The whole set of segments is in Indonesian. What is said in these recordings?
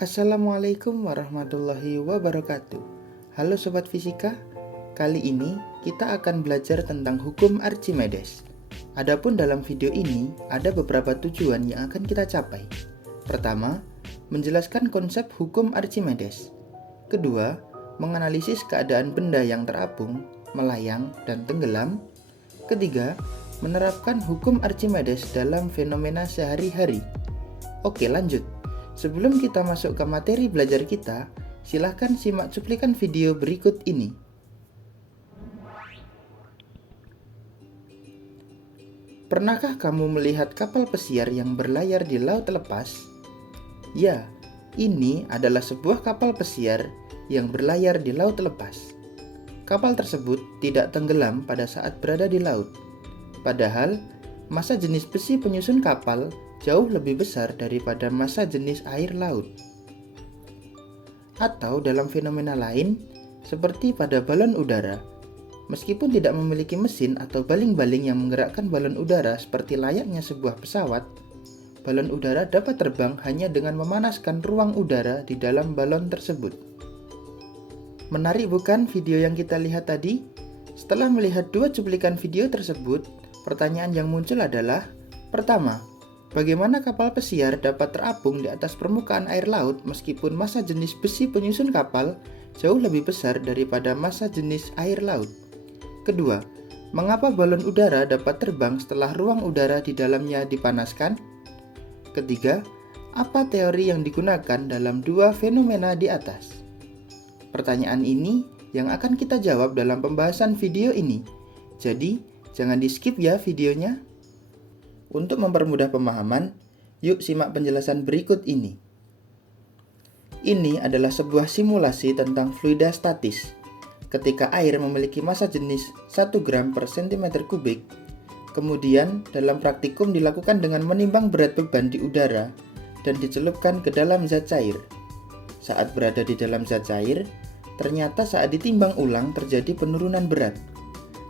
Assalamualaikum warahmatullahi wabarakatuh. Halo Sobat Fisika, kali ini kita akan belajar tentang hukum Archimedes. Adapun dalam video ini ada beberapa tujuan yang akan kita capai. Pertama, menjelaskan konsep hukum Archimedes. Kedua, menganalisis keadaan benda yang terapung, melayang, dan tenggelam. Ketiga, menerapkan hukum Archimedes dalam fenomena sehari-hari. Oke, lanjut. Sebelum kita masuk ke materi belajar kita, silahkan simak cuplikan video berikut ini. Pernahkah kamu melihat kapal pesiar yang berlayar di laut lepas? Ya, ini adalah sebuah kapal pesiar yang berlayar di laut lepas. Kapal tersebut tidak tenggelam pada saat berada di laut. Padahal, massa jenis besi penyusun kapal jauh lebih besar daripada massa jenis air laut. Atau dalam fenomena lain, seperti pada balon udara, meskipun tidak memiliki mesin atau baling-baling yang menggerakkan balon udara seperti layaknya sebuah pesawat, balon udara dapat terbang hanya dengan memanaskan ruang udara di dalam balon tersebut. Menarik bukan video yang kita lihat tadi? Setelah melihat dua cuplikan video tersebut, pertanyaan yang muncul adalah, pertama, bagaimana kapal pesiar dapat terapung di atas permukaan air laut meskipun massa jenis besi penyusun kapal jauh lebih besar daripada massa jenis air laut? Kedua, mengapa balon udara dapat terbang setelah ruang udara di dalamnya dipanaskan? Ketiga, apa teori yang digunakan dalam dua fenomena di atas? Pertanyaan ini yang akan kita jawab dalam pembahasan video ini. Jadi, jangan di-skip ya videonya. Untuk mempermudah pemahaman, yuk simak penjelasan berikut ini. Ini adalah sebuah simulasi tentang fluida statis. Ketika air memiliki massa jenis 1 gram per cm kubik, kemudian dalam praktikum dilakukan dengan menimbang berat beban di udara dan dicelupkan ke dalam zat cair. Saat berada di dalam zat cair, ternyata saat ditimbang ulang terjadi penurunan berat.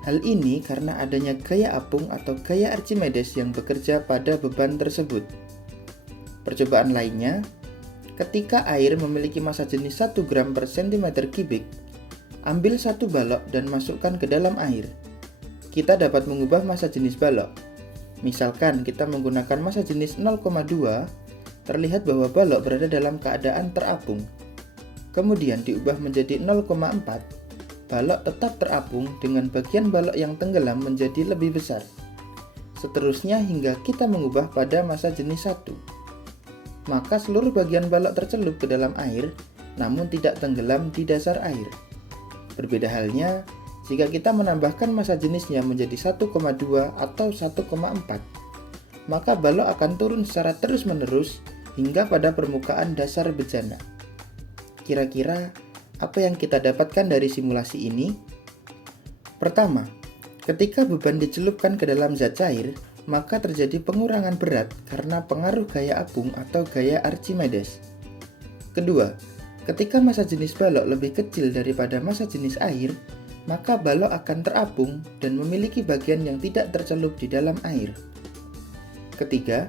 Hal ini karena adanya gaya apung atau gaya Archimedes yang bekerja pada beban tersebut. Percobaan lainnya, ketika air memiliki massa jenis 1 gram per cm kubik, ambil satu balok dan masukkan ke dalam air. Kita dapat mengubah massa jenis balok. Misalkan kita menggunakan massa jenis 0,2, terlihat bahwa balok berada dalam keadaan terapung. Kemudian diubah menjadi 0,4, balok tetap terapung dengan bagian balok yang tenggelam menjadi lebih besar. Seterusnya hingga kita mengubah pada massa jenis 1. Maka seluruh bagian balok tercelup ke dalam air, namun tidak tenggelam di dasar air. Berbeda halnya jika kita menambahkan massa jenisnya menjadi 1,2 atau 1,4, maka balok akan turun secara terus-menerus hingga pada permukaan dasar bejana. Kira-kira apa yang kita dapatkan dari simulasi ini? Pertama, ketika beban dicelupkan ke dalam zat cair, maka terjadi pengurangan berat karena pengaruh gaya apung atau gaya Archimedes. Kedua, ketika massa jenis balok lebih kecil daripada massa jenis air, maka balok akan terapung dan memiliki bagian yang tidak tercelup di dalam air. Ketiga,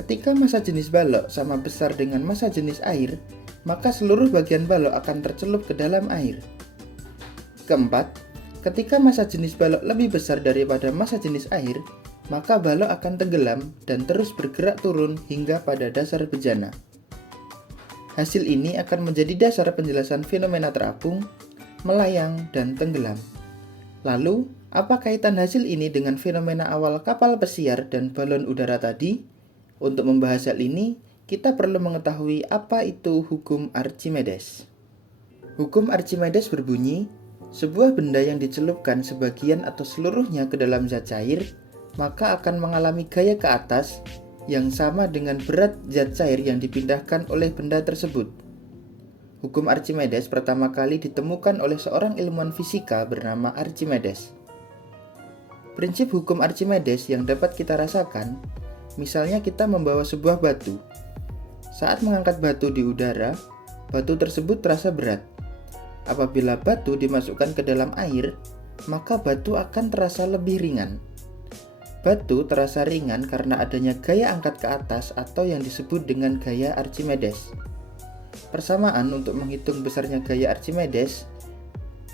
ketika massa jenis balok sama besar dengan massa jenis air, maka seluruh bagian balok akan tercelup ke dalam air. Keempat, ketika massa jenis balok lebih besar daripada massa jenis air, maka balok akan tenggelam dan terus bergerak turun hingga pada dasar bejana. Hasil ini akan menjadi dasar penjelasan fenomena terapung, melayang, dan tenggelam. Lalu, apa kaitan hasil ini dengan fenomena awal kapal pesiar dan balon udara tadi? Untuk membahas hal ini, kita perlu mengetahui apa itu hukum Archimedes. Hukum Archimedes berbunyi, sebuah benda yang dicelupkan sebagian atau seluruhnya ke dalam zat cair, maka akan mengalami gaya ke atas yang sama dengan berat zat cair yang dipindahkan oleh benda tersebut. Hukum Archimedes pertama kali ditemukan oleh seorang ilmuwan fisika bernama Archimedes. Prinsip hukum Archimedes yang dapat kita rasakan, misalnya kita membawa sebuah batu. Saat mengangkat batu di udara, batu tersebut terasa berat. Apabila batu dimasukkan ke dalam air, maka batu akan terasa lebih ringan. Batu terasa ringan karena adanya gaya angkat ke atas atau yang disebut dengan gaya Archimedes. persamaan untuk menghitung besarnya gaya Archimedes,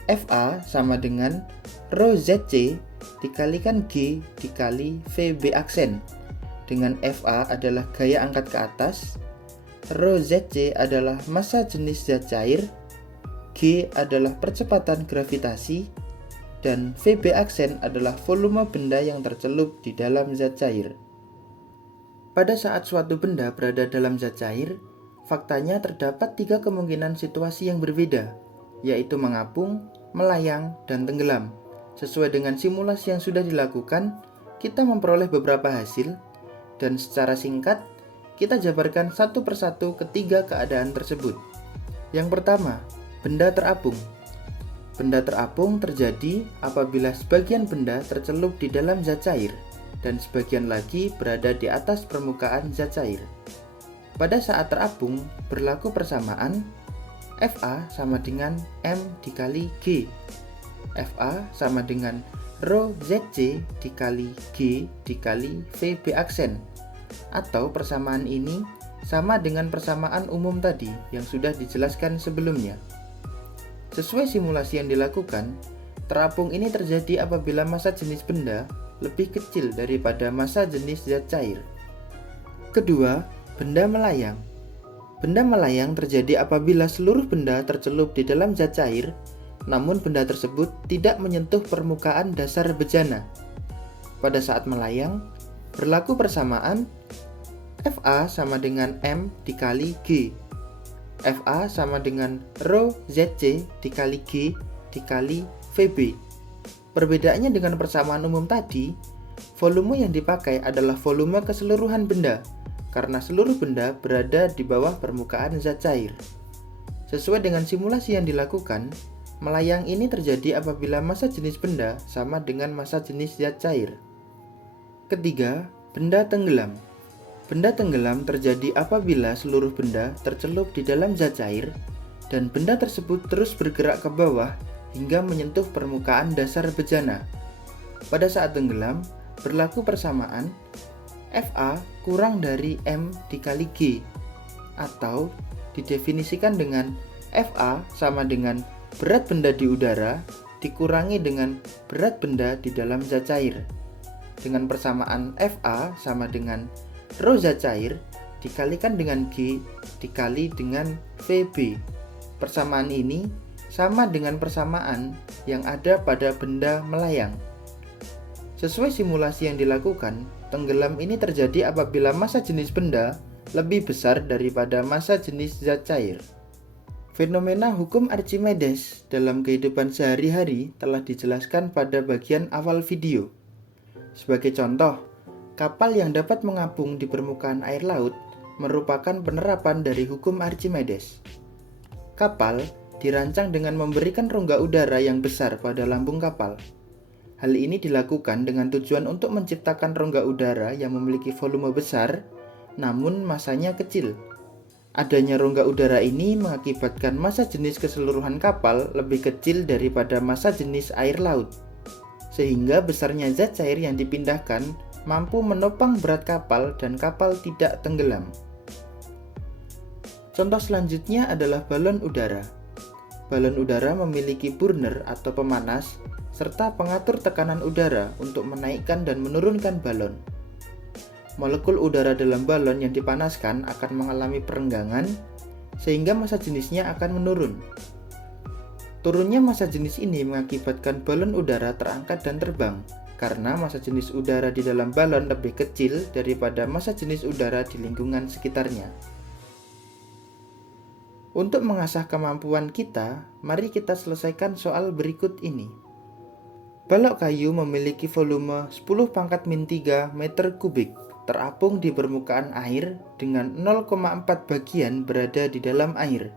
Fa sama dengan Rho Zc dikalikan G dikali Vb aksen, dengan Fa adalah gaya angkat ke atas, Rho Zc adalah massa jenis zat cair, G adalah percepatan gravitasi, dan Vb aksen adalah volume benda yang tercelup di dalam zat cair. Pada saat suatu benda berada dalam zat cair, faktanya terdapat 3 kemungkinan situasi yang berbeda, yaitu mengapung, melayang, dan tenggelam. Sesuai dengan simulasi yang sudah dilakukan, kita memperoleh beberapa hasil, dan secara singkat, kita jabarkan satu persatu ketiga keadaan tersebut. Yang pertama, benda terapung. Benda terapung terjadi apabila sebagian benda tercelup di dalam zat cair, dan sebagian lagi berada di atas permukaan zat cair. Pada saat terapung, berlaku persamaan Fa sama dengan M dikali G. Fa sama dengan Rho Zc dikali G dikali Vb aksen. Atau persamaan ini sama dengan persamaan umum tadi yang sudah dijelaskan sebelumnya. Sesuai simulasi yang dilakukan, terapung ini terjadi apabila massa jenis benda lebih kecil daripada massa jenis zat cair. Kedua, benda melayang. Benda melayang terjadi apabila seluruh benda tercelup di dalam zat cair, namun benda tersebut tidak menyentuh permukaan dasar bejana. Pada saat melayang, berlaku persamaan Fa sama dengan M dikali G. Fa sama dengan Rho Zc dikali G dikali Vb. Perbedaannya dengan persamaan umum tadi, volume yang dipakai adalah volume keseluruhan benda, karena seluruh benda berada di bawah permukaan zat cair. Sesuai dengan simulasi yang dilakukan, melayang ini terjadi apabila massa jenis benda sama dengan massa jenis zat cair. Ketiga, benda tenggelam. Benda tenggelam terjadi apabila seluruh benda tercelup di dalam zat cair, dan benda tersebut terus bergerak ke bawah hingga menyentuh permukaan dasar bejana. Pada saat tenggelam, berlaku persamaan Fa kurang dari M dikali G, atau didefinisikan dengan Fa sama dengan berat benda di udara dikurangi dengan berat benda di dalam zat cair, dengan persamaan Fa sama dengan Rho zat cair dikalikan dengan G dikali dengan Vb. Persamaan ini sama dengan persamaan yang ada pada benda melayang. Sesuai simulasi yang dilakukan, tenggelam ini terjadi apabila massa jenis benda lebih besar daripada massa jenis zat cair. Fenomena hukum Archimedes dalam kehidupan sehari-hari telah dijelaskan pada bagian awal video. Sebagai contoh, kapal yang dapat mengapung di permukaan air laut merupakan penerapan dari hukum Archimedes. Kapal dirancang dengan memberikan rongga udara yang besar pada lambung kapal. Hal ini dilakukan dengan tujuan untuk menciptakan rongga udara yang memiliki volume besar, namun massanya kecil. Adanya rongga udara ini mengakibatkan massa jenis keseluruhan kapal lebih kecil daripada massa jenis air laut, sehingga besarnya zat cair yang dipindahkan mampu menopang berat kapal dan kapal tidak tenggelam. Contoh selanjutnya adalah balon udara. Balon udara memiliki burner atau pemanas serta pengatur tekanan udara untuk menaikkan dan menurunkan balon. Molekul udara dalam balon yang dipanaskan akan mengalami perenggangan sehingga massa jenisnya akan menurun. Turunnya massa jenis ini mengakibatkan balon udara terangkat dan terbang karena massa jenis udara di dalam balon lebih kecil daripada massa jenis udara di lingkungan sekitarnya. Untuk mengasah kemampuan kita, mari kita selesaikan soal berikut ini. Balok kayu memiliki volume 10⁻³ meter kubik, terapung di permukaan air dengan 0,4 bagian berada di dalam air.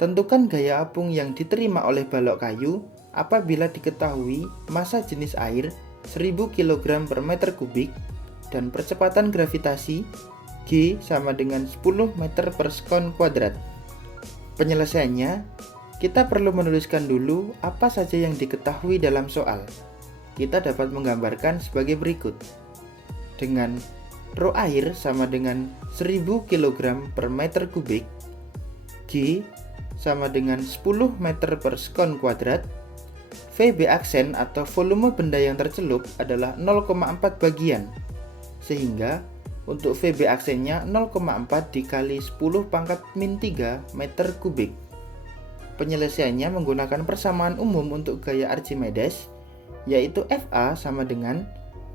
Tentukan gaya apung yang diterima oleh balok kayu apabila diketahui massa jenis air 1000 kg per meter kubik dan percepatan gravitasi G sama dengan 10 meter per sekon kuadrat. Penyelesaiannya, kita perlu menuliskan dulu apa saja yang diketahui dalam soal. Kita dapat menggambarkan sebagai berikut. Dengan rho air sama dengan 1000 kg per meter kubik, G sama dengan 10 meter per sekon kuadrat. VB aksen atau volume benda yang tercelup adalah 0,4 bagian. Sehingga untuk VB aksennya 0,4 dikali 10 pangkat min 3 meter kubik. Penyelesaiannya menggunakan persamaan umum untuk gaya Archimedes, yaitu FA sama dengan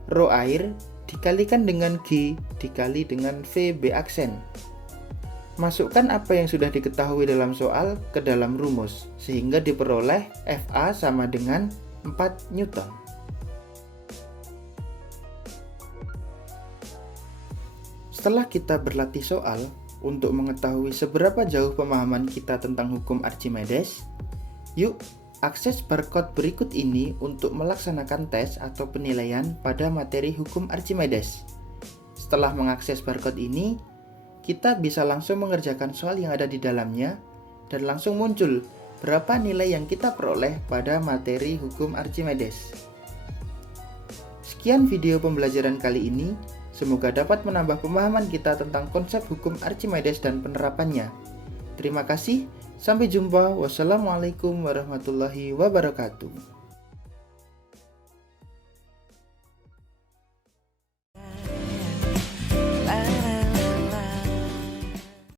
rho air dikalikan dengan G dikali dengan VB aksen. Masukkan apa yang sudah diketahui dalam soal ke dalam rumus, sehingga diperoleh FA sama dengan 4 Newton. Setelah kita berlatih soal, untuk mengetahui seberapa jauh pemahaman kita tentang hukum Archimedes, yuk akses barcode berikut ini untuk melaksanakan tes atau penilaian pada materi hukum Archimedes. Setelah mengakses barcode ini, kita bisa langsung mengerjakan soal yang ada di dalamnya dan langsung muncul berapa nilai yang kita peroleh pada materi hukum Archimedes. Sekian video pembelajaran kali ini. Semoga dapat menambah pemahaman kita tentang konsep hukum Archimedes dan penerapannya. Terima kasih, sampai jumpa. Wassalamualaikum warahmatullahi wabarakatuh.